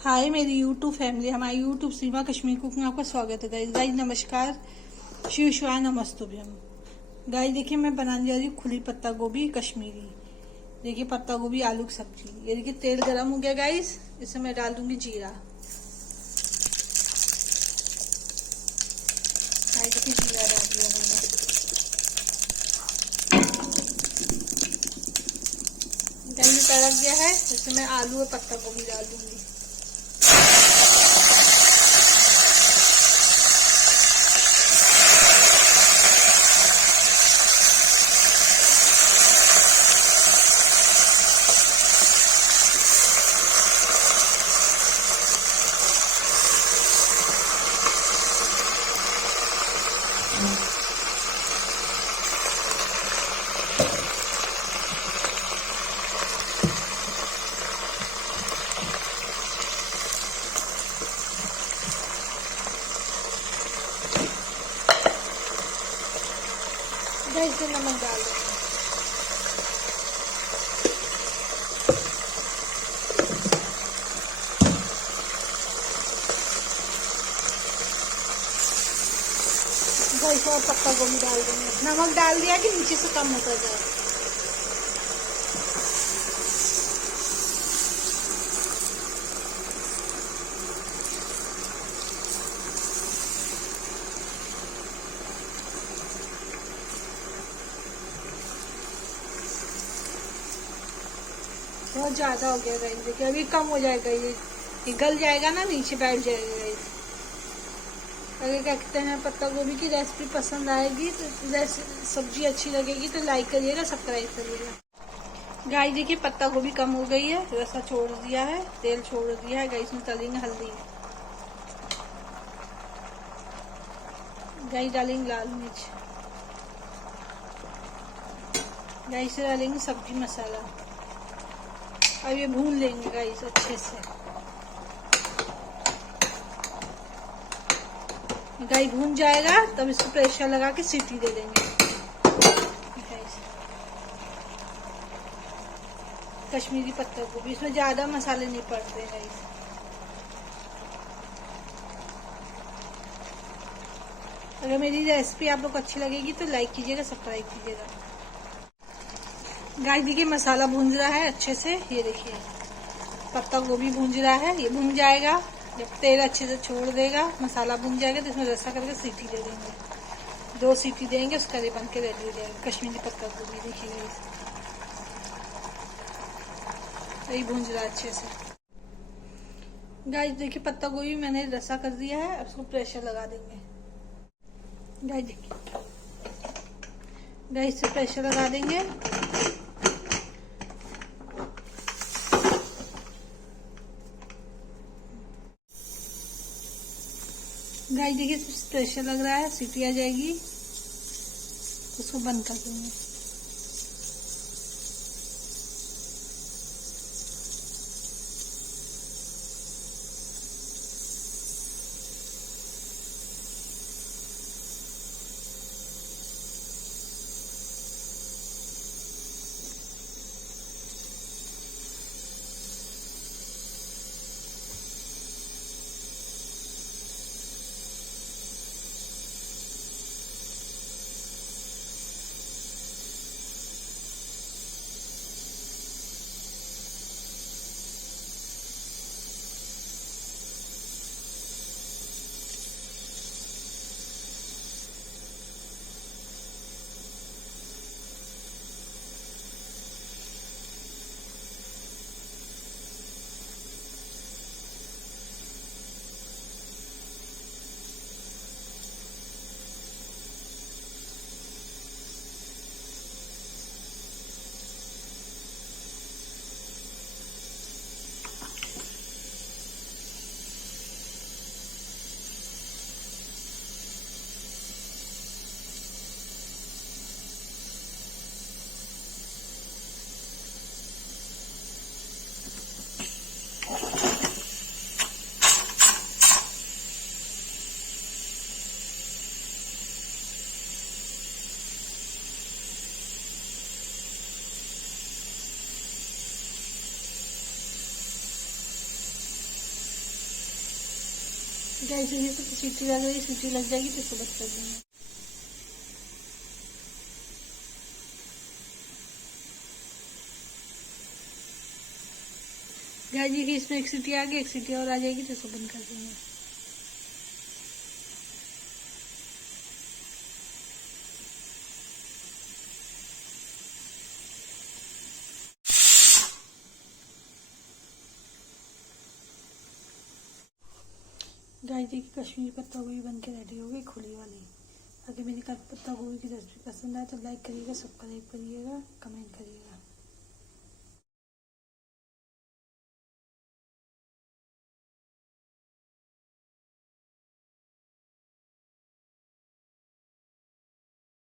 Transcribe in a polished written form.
हाय मेरी YouTube family, हमारी YouTube सीमा Kashmir cooking आपका स्वागत है गाइस। गाइस नमस्कार, शिव शिवाय नमस्तुभ्यम। गाइस देखिए मैं बनाने जा रही हूँ खुली पत्ता गोभी कश्मीरी। देखिए पत्ता गोभी आलू की सब्जी। ये देखिए तेल गरम हो गया गाइस, इसमें मैं डाल दूंगी जीरा। देखिए जीरा डाल दिया मैंने। गाइस तड़क गया है, इसमें मैं आलू और पत्ता गोभी डाल दूंगी। गाइस नमक डाल देंगे। गाइस और पत्ता गोभी डाल देंगे। नमक डाल दिया कि नीचे से कम होता जाए। बहुत ज्यादा हो गया गाइस, देखिए अभी कम हो जाएगा। ये गल जाएगा ना, नीचे बैठ जाएगा गाइस। अगर क्या कहते हैं पत्ता गोभी की रेसिपी पसंद आएगी तो सब्जी अच्छी लगेगी तो लाइक करिएगा, सब्सक्राइब करिएगा। गाइस देखिए पत्ता गोभी कम हो गई है, रसा छोड़ दिया है, तेल छोड़ दिया है गाइस। में डालेंगे हल्दी, गाइस डालेंगे लाल मिर्च, गाइस डालेंगे सब्जी मसाला। अब ये भून लेंगे गाइस अच्छे से। गाइस भून जाएगा तब इसको प्रेशर लगा के सीटी दे देंगे। कश्मीरी पत्ता गोभी, इसमें ज्यादा मसाले नहीं पड़ते गाइस। अगर मेरी रेसिपी आप लोग को अच्छी लगेगी तो लाइक कीजिएगा, सब्सक्राइब कीजिएगा। गाइस देखिए मसाला भून रहा है अच्छे से। ये देखिए पत्ता गोभी भून रहा है, ये भून जाएगा जब तेल अच्छे से छोड़ देगा, मसाला भून जाएगा तो इसमें रसा करके सीटी दे देंगे। 2 सीटी देंगे, उसका ये बन के रेडी हो जाएगा कश्मीरी पत्ता गोभी। देखिए यही भून रहा है अच्छे से। गाइस देखिए पत्ता गोभी मैंने रसा कर दिया है, अब इसको प्रेशर लगा देंगे। गाइस देखिए गाइस से प्रेशर लगा देंगे। गाइस देखिए प्रेशर लग रहा है, सीटी आ जाएगी, उसको बंद कर देंगे। गैस ये सब सीटी लग रही, सीटी लग जाएगी तो इसको बंद कर देंगे। गैस जी की इसमें एक सीटी आ गई, एक सीटी और आ जाएगी तो इसको बंद कर देंगे। गाय जी की कश्मीरी पत्ता गोभी बन के रेडी हो गई, खुली वाली। अगर मेरी पत्ता गोभी की रेसिपी पसंद आए तो लाइक करिएगा, सब्सक्राइब करिएगा, कमेंट करिएगा।